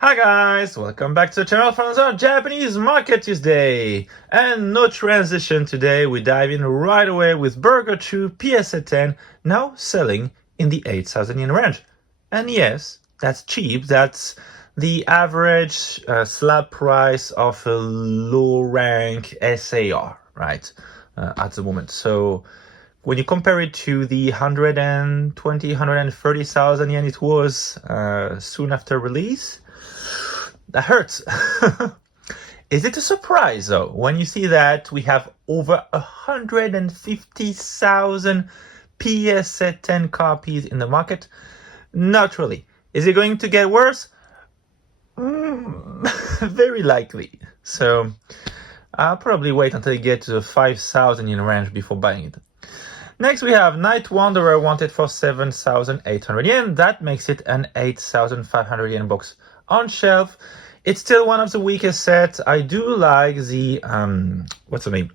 Hi guys, welcome back to the channel from the Japanese Market Tuesday. And no transition today, we dive in right away with Burger Chew PSA 10, now selling in the 8,000 yen range. And yes, that's cheap, that's the average slab price of a low rank SAR, right, at the moment. So when you compare it to the 120, 130,000 yen it was soon after release, that hurts. Is it a surprise though when you see that we have over 150,000 PSA 10 copies in the market? Not really. Is it going to get worse? Very likely. So I'll probably wait until you get to the 5,000 yen range before buying it. Next we have Night Wanderer wanted for 7,800 yen. That makes it an 8,500 yen box on shelf. It's still one of the weakest sets. I do like the what's the name?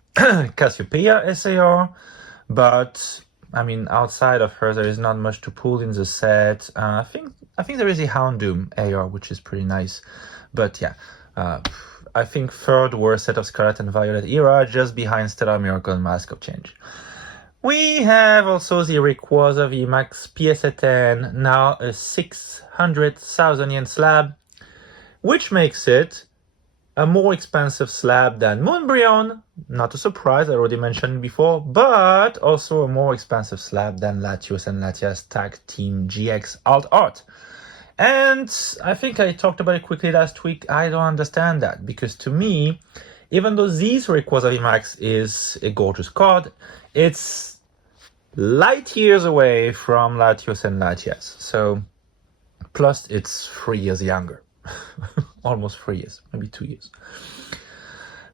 Cassiopeia SAR, but I mean outside of her there is not much to pull in the set. I think there is a Houndoom AR which is pretty nice, but yeah. I think third worst set of Scarlet and Violet era, just behind Stellar Miracle and Mask of Change. We have also the Rayquaza VMAX PSA 10, now a 600,000 yen slab, which makes it a more expensive slab than Moonbryon. Not a surprise, I already mentioned before, but also a more expensive slab than Latios and Latias Tag Team GX Alt Art. And I think I talked about it quickly last week. I don't understand that, because to me, even though this Rayquaza VMAX is a gorgeous card, it's light years away from Latios and Latias. So, plus it's 3 years younger. Almost 3 years, maybe 2 years.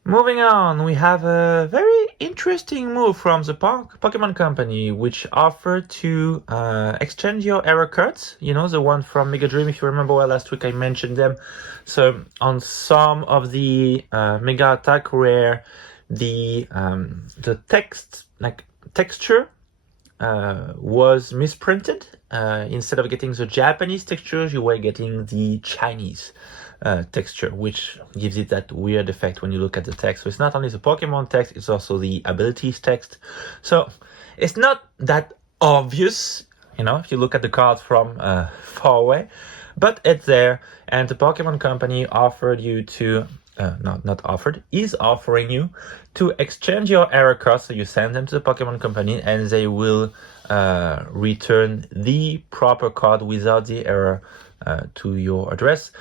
Moving on, we have a very interesting move from the Pokemon Company, which offered to exchange your error cards. You know, the one from Mega Dream, if you remember well, last week I mentioned them. So on some of the Mega Attack Rare, the text, like texture, was misprinted. Instead of getting the Japanese textures, you were getting the Chinese texture, which gives it that weird effect when you look at the text. So it's not only the Pokemon text, it's also the abilities text. So it's not that obvious, you know, if you look at the card from far away, but it's there. And the Pokemon Company offered you to is offering you to exchange your error cards. So you send them to the Pokemon Company and they will return the proper card without the error to your address.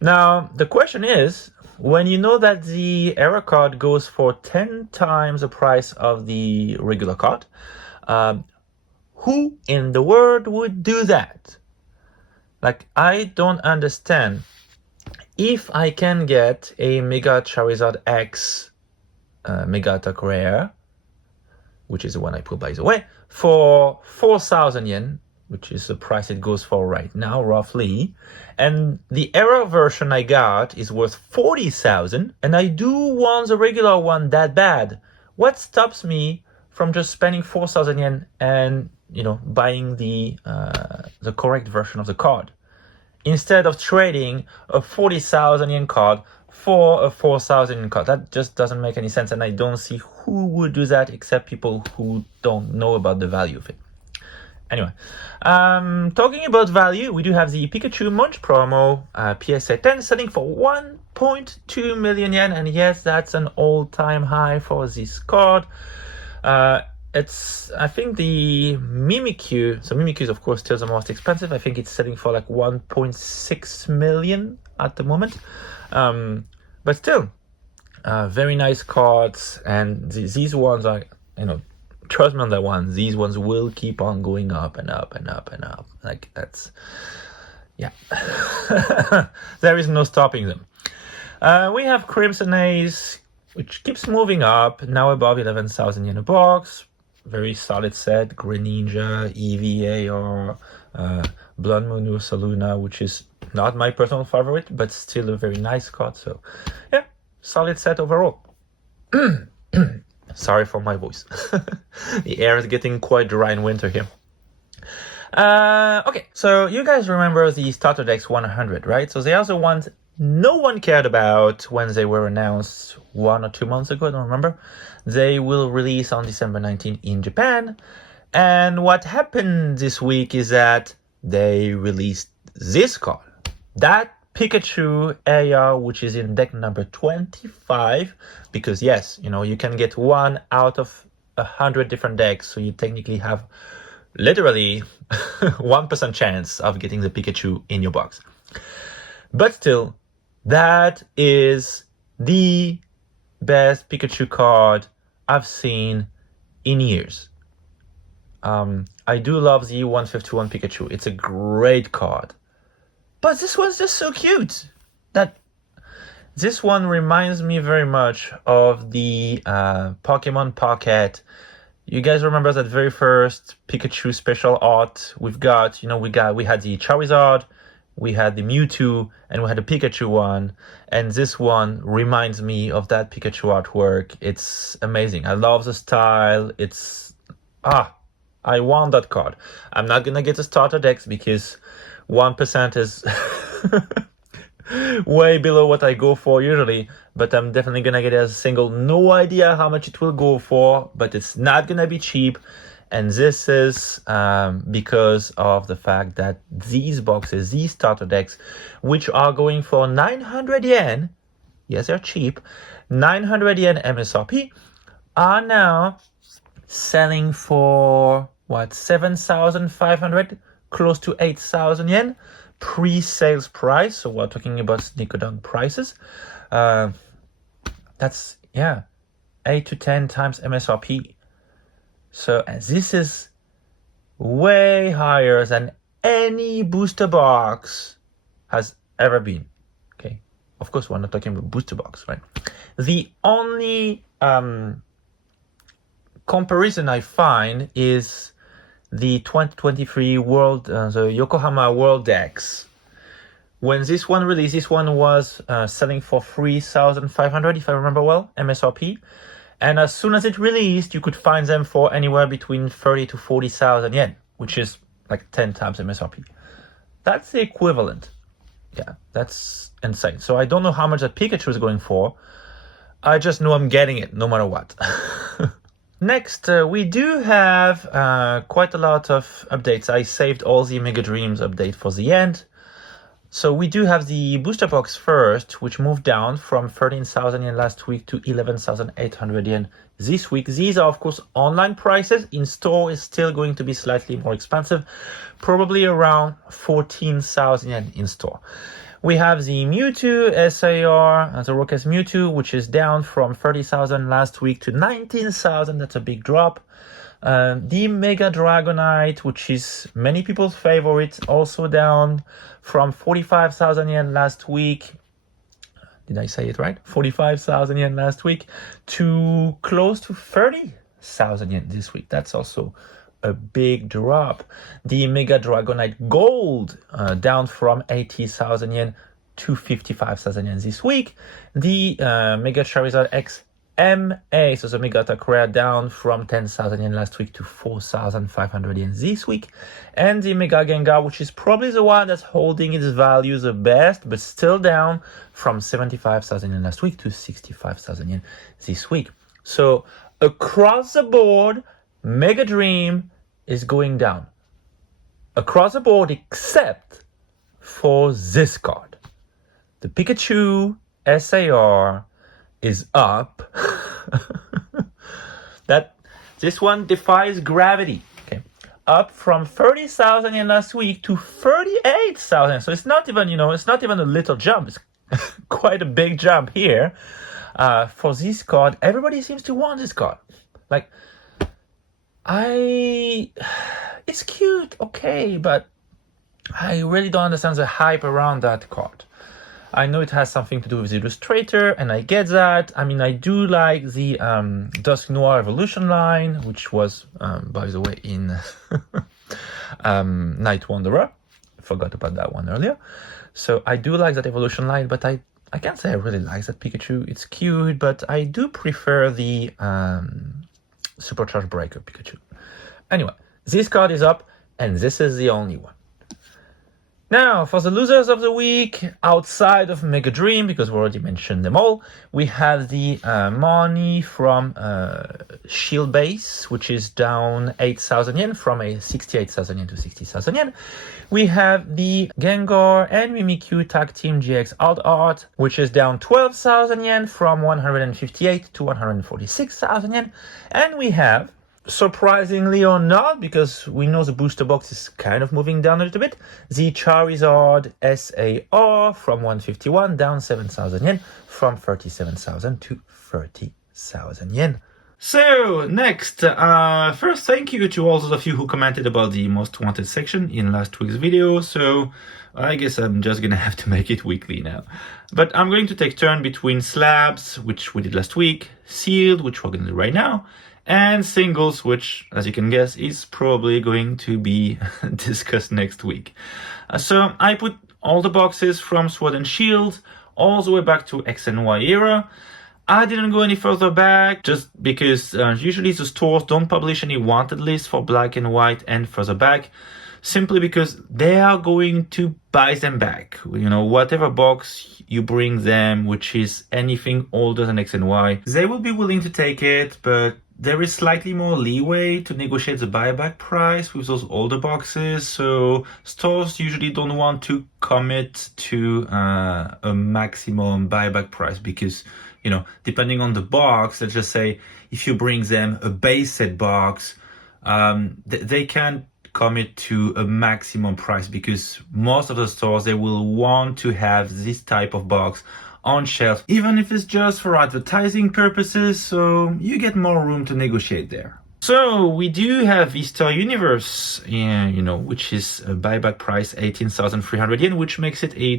Now, the question is, when you know that the error card goes for 10 times the price of the regular card, who in the world would do that? Like, I don't understand. If I can get a Mega Charizard X Mega Attack Rare, which is the one I put by the way, for 4,000 yen, which is the price it goes for right now, roughly, and the error version I got is worth 40,000, and I do want the regular one that bad, what stops me from just spending 4,000 yen and, you know, buying the correct version of the card, instead of trading a 40,000 yen card for a 4,000 yen card? That just doesn't make any sense, and I don't see who would do that except people who don't know about the value of it. Anyway, talking about value, we do have the Pikachu Munch promo PSA 10 selling for 1.2 million yen, and yes, that's an all-time high for this card. It's, I think the Mimikyu, so Mimikyu is of course still the most expensive. I think it's selling for like 1.6 million at the moment. But still, very nice cards, and these ones are, you know, trust me on that one, these ones will keep on going up and up and up and up. Like, that's, yeah. There is no stopping them. We have Crimson Ace, which keeps moving up, now above 11,000 yen a box. Very solid set. Greninja, Eevee AR, Blonde Moon Ursaluna, which is not my personal favorite, but still a very nice card. So, yeah, solid set overall. Sorry for my voice. The air is getting quite dry in winter here. Okay, so you guys remember the starter decks 100, right? So they are the ones no one cared about when they were announced 1 or 2 months ago, I don't remember. They will release on December 19th in Japan. And what happened this week is that they released this card. That Pikachu AR, which is in deck number 25, because yes, you can get 1 out of 100 different decks, so you technically have literally 1% chance of getting the Pikachu in your box. But still, that is the best Pikachu card I've seen in years. I do love the 151 Pikachu. It's a great card. But this one's just so cute. This one reminds me very much of the Pokemon Pocket. You guys remember that very first Pikachu special art we had the Charizard, we had the Mewtwo, and we had the Pikachu one. And this one reminds me of that Pikachu artwork. It's amazing. I love the style. I want that card. I'm not gonna get the starter decks because 1% is way below what I go for usually, but I'm definitely gonna get it as a single. No idea how much it will go for, but it's not gonna be cheap. And this is because of the fact that these boxes, these starter decks, which are going for 900 yen, yes, they're cheap, 900 yen MSRP, are now selling for 7,500, close to 8,000 yen pre-sales price. So we're talking about Sneaker prices. That's 8 to 10 times MSRP. So this is way higher than any booster box has ever been. Okay, of course we're not talking about booster box, right? The only comparison I find is the 2023 the Yokohama World decks. When this one released, this one was selling for 3,500, if I remember well, MSRP. And as soon as it released, you could find them for anywhere between 30 to 40,000 yen, which is like 10 times MSRP. That's the equivalent. Yeah, that's insane. So I don't know how much that Pikachu is going for. I just know I'm getting it no matter what. Next, we do have quite a lot of updates. I saved all the Mega Dreams update for the end. So we do have the booster box first, which moved down from 13,000 yen last week to 11,800 yen this week. These are, of course, online prices. In store is still going to be slightly more expensive, probably around 14,000 yen in store. We have the Mewtwo SAR, the Rockets Mewtwo, which is down from 30,000 last week to 19,000. That's a big drop. The Mega Dragonite, which is many people's favorite, also down from 45,000 yen last week. Did I say it right? 45,000 yen last week to close to 30,000 yen this week. That's also a big drop. The Mega Dragonite Gold down from 80,000 yen to 55,000 yen this week. The Mega Charizard X MA, so the Mega Attack Rare, down from 10,000 yen last week to 4,500 yen this week. And the Mega Gengar, which is probably the one that's holding its value the best, but still down from 75,000 yen last week to 65,000 yen this week. So across the board, Mega Dream is going down. Across the board, except for this card. The Pikachu SAR is up. This one defies gravity. Okay, up from 30,000 yen last week to 38,000. So it's not even a little jump. It's quite a big jump here. For this card, everybody seems to want this card. It's cute, okay, but I really don't understand the hype around that card. I know it has something to do with the illustrator, and I get that. I mean, I do like the Dusk Noir Evolution line, which was, by the way, in Night Wanderer. I forgot about that one earlier. So I do like that evolution line, but I can't say I really like that Pikachu. It's cute, but I do prefer the Supercharged Breaker Pikachu. Anyway, this card is up. And this is the only one. Now, for the losers of the week, outside of Mega Dream, because we already mentioned them all, we have the money from Shield Base, which is down 8,000 yen from a 68,000 yen to 60,000 yen. We have the Gengar and Mimikyu Tag Team GX Alt Art, which is down 12,000 yen from 158 to 146,000 yen. And we have, surprisingly or not, because we know the booster box is kind of moving down a little bit, the Charizard SAR from 151 down 7,000 yen from 37,000 to 30,000 yen. So next, first thank you to all those of you who commented about the most wanted section in last week's video. So I guess I'm just gonna have to make it weekly now. But I'm going to take turn between slabs, which we did last week, sealed, which we're gonna do right now, and singles, which, as you can guess, is probably going to be discussed next week. So I put all the boxes from Sword and Shield all the way back to X and Y era. I didn't go any further back just because usually the stores don't publish any wanted lists for Black and White and further back, simply because they are going to buy them back. You know, whatever box you bring them, which is anything older than X and Y, they will be willing to take it, but there is slightly more leeway to negotiate the buyback price with those older boxes, so stores usually don't want to commit to a maximum buyback price because, you know, depending on the box, let's just say if you bring them a base set box, they can't commit to a maximum price because most of the stores, they will want to have this type of box on shelf, even if it's just for advertising purposes, so you get more room to negotiate there. So we do have Vista Universe, you know, which is a buyback price 18,300 yen, which makes it a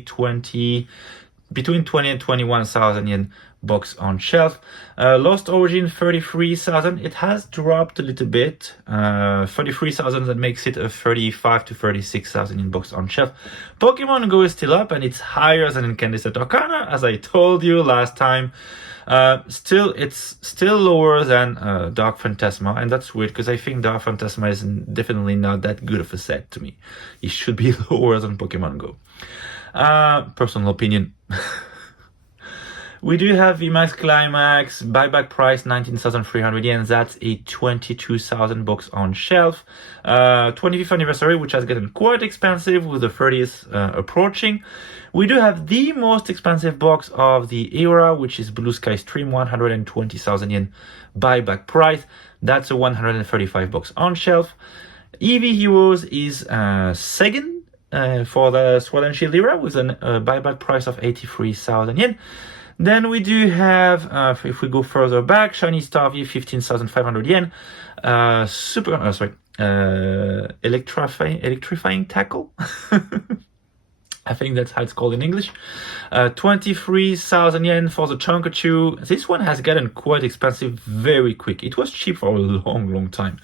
between 20 and 21,000 yen box on shelf. Lost Origin 33,000. It has dropped a little bit. 33,000, that makes it a 35 to 36,000 in box on shelf. Pokemon Go is still up and it's higher than Incandescent Arcana, as I told you last time. It's still lower than Dark Phantasma, and that's weird because I think Dark Phantasma is definitely not that good of a set to me. It should be lower than Pokemon Go. Personal opinion. We do have VMAX Climax, buyback price 19,300 yen. That's a 22,000 box on shelf. 25th anniversary, which has gotten quite expensive with the 30th approaching. We do have the most expensive box of the era, which is Blue Sky Stream, 120,000 yen buyback price. That's a 135 box on shelf. Eevee Heroes is second for the Sword and Shield era with a buyback price of 83,000 yen. Then we do have, if we go further back, Shiny Starvie, 15,500 yen. Electrifying Tackle. I think that's how it's called in English. 23,000 yen for the Chonkachu. This one has gotten quite expensive very quick. It was cheap for a long time.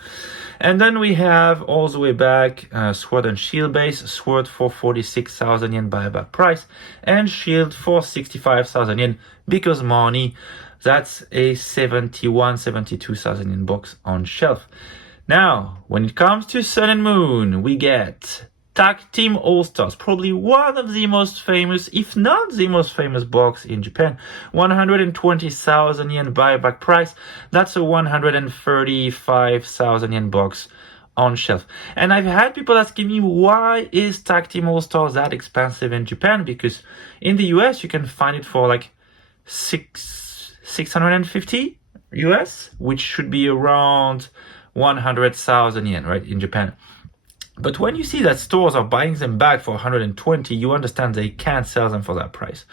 And then we have all the way back Sword and Shield base, Sword for 46,000 yen buyback price, and Shield for 65,000 yen because money. That's a 72,000 yen box on shelf. Now, when it comes to Sun and Moon, we get Tag Team All-Stars, probably one of the most famous, if not the most famous box in Japan. 120,000 yen buyback price. That's a 135,000 yen box on shelf. And I've had people asking me, why is Tag Team All-Stars that expensive in Japan? Because in the US, you can find it for like 650 US, which should be around 100,000 yen, right, in Japan. But when you see that stores are buying them back for 120, you understand they can't sell them for that price.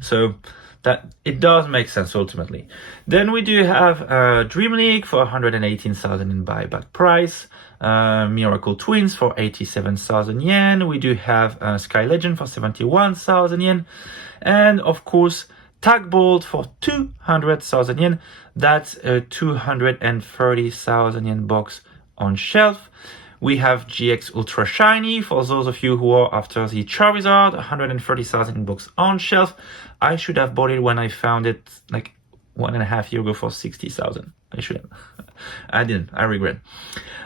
So that it does make sense ultimately. Then we do have Dream League for 118,000 in buyback price. Miracle Twins for 87,000 yen. We do have Sky Legend for 71,000 yen. And of course, Tag Bolt for 200,000 yen. That's a 230,000 yen box on shelf. We have GX Ultra Shiny for those of you who are after the Charizard, 130,000 bucks on shelf. I should have bought it when I found it like 1.5 years ago for 60,000. I should have. I didn't. I regret.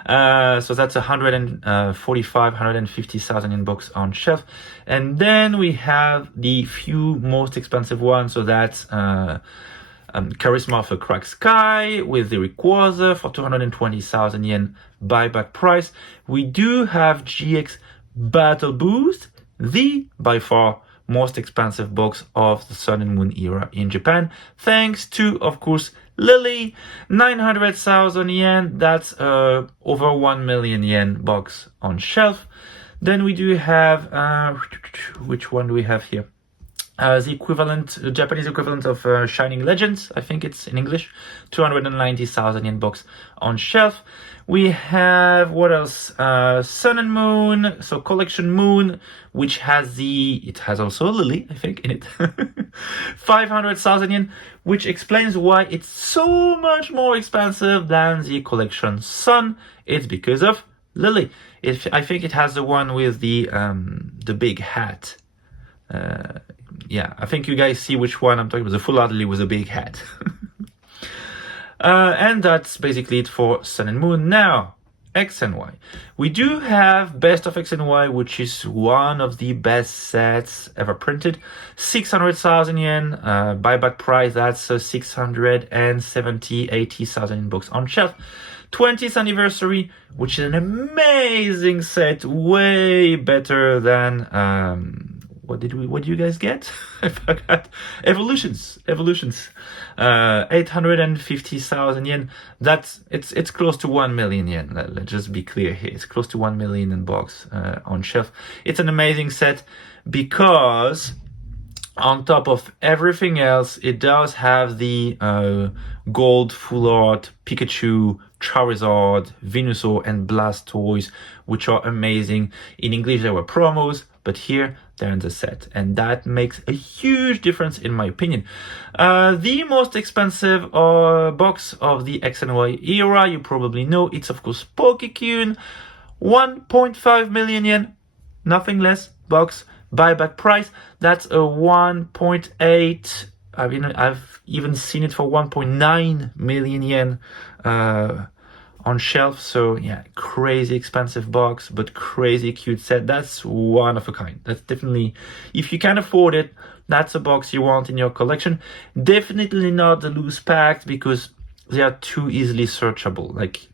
So that's 150,000 yen box on shelf. And then we have the few most expensive ones. So that's Charisma of a Cracked Sky with the Rayquaza for 220,000 yen buyback price. We do have GX Battle Boost, the by far most expensive box of the Sun and Moon era in Japan, thanks to, of course, Lily, 900,000 yen. That's over 1 million yen box on shelf. Then we do have, which one do we have here? The equivalent, the Japanese equivalent of Shining Legends, I think it's in English, 290,000 yen box on shelf. We have, what else? Sun and Moon, so Collection Moon, which has it has also a Lily, I think, in it. 500,000 yen, which explains why it's so much more expensive than the Collection Sun. It's because of Lily. I think it has the one with the big hat. Yeah, I think you guys see which one I'm talking about, the full art Lily with a big hat. And that's basically it for Sun and Moon. Now, X and Y. We do have Best of X and Y, which is one of the best sets ever printed. 600,000 yen, buyback price, that's 670, 80,000 yen books on shelf. 20th anniversary, which is an amazing set, way better than, what do you guys get? I forgot. Evolutions. 850,000 yen. It's close to 1 million yen. Let's just be clear here. It's close to 1 million in box on shelf. It's an amazing set because on top of everything else, it does have the gold full art Pikachu, Charizard, Venusaur, and Blastoise, which are amazing. In English, there were promos, but here they're in the set, and that makes a huge difference in my opinion. The most expensive box of the X and Y era, you probably know, it's of course Pokekune, 1.5 million yen, nothing less, box, buyback price, that's a 1.8, I've even seen it for 1.9 million yen on shelf. So yeah, crazy expensive box, but crazy cute set. That's one of a kind. That's definitely, if you can afford it, that's a box you want in your collection. Definitely not the loose packs because they are too easily searchable. Like,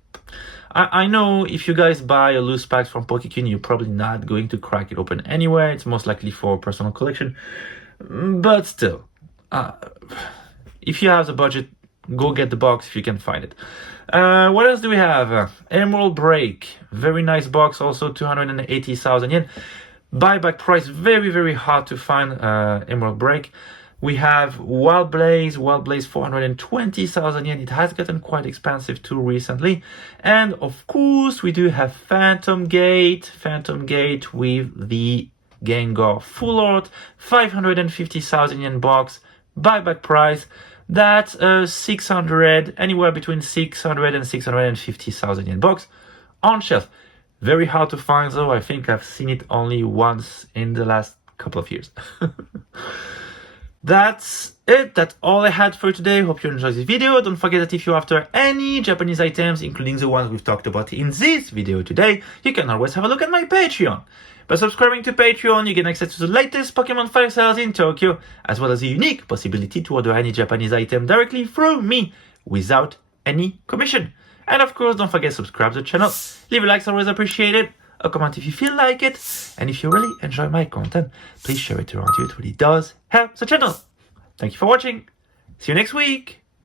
I know if you guys buy a loose pack from Pokekune, you're probably not going to crack it open anyway. It's most likely for personal collection, but still, if you have the budget, go get the box if you can find it. What else do we have? Emerald Break, very nice box, also 280,000 yen. Buyback price, very, very hard to find Emerald Break. We have Wild Blaze 420,000 yen. It has gotten quite expensive too recently. And of course, we do have Phantom Gate with the Gengar full art, 550,000 yen box. Buyback price, that's 600, anywhere between 600 and 650,000 yen box on shelf. Very hard to find though. I think I've seen it only once in the last couple of years. That's it. That's all I had for today. Hope you enjoyed this video. Don't forget that if you're after any Japanese items, including the ones we've talked about in this video today, you can always have a look at my Patreon. By subscribing to Patreon, you get access to the latest Pokemon fire sales in Tokyo, as well as a unique possibility to order any Japanese item directly from me without any commission. And of course, don't forget to subscribe to the channel. Leave a like, it's always appreciated. A comment if you feel like it. And if you really enjoy my content, please share it around you. It really does help the channel. Thank you for watching. See you next week.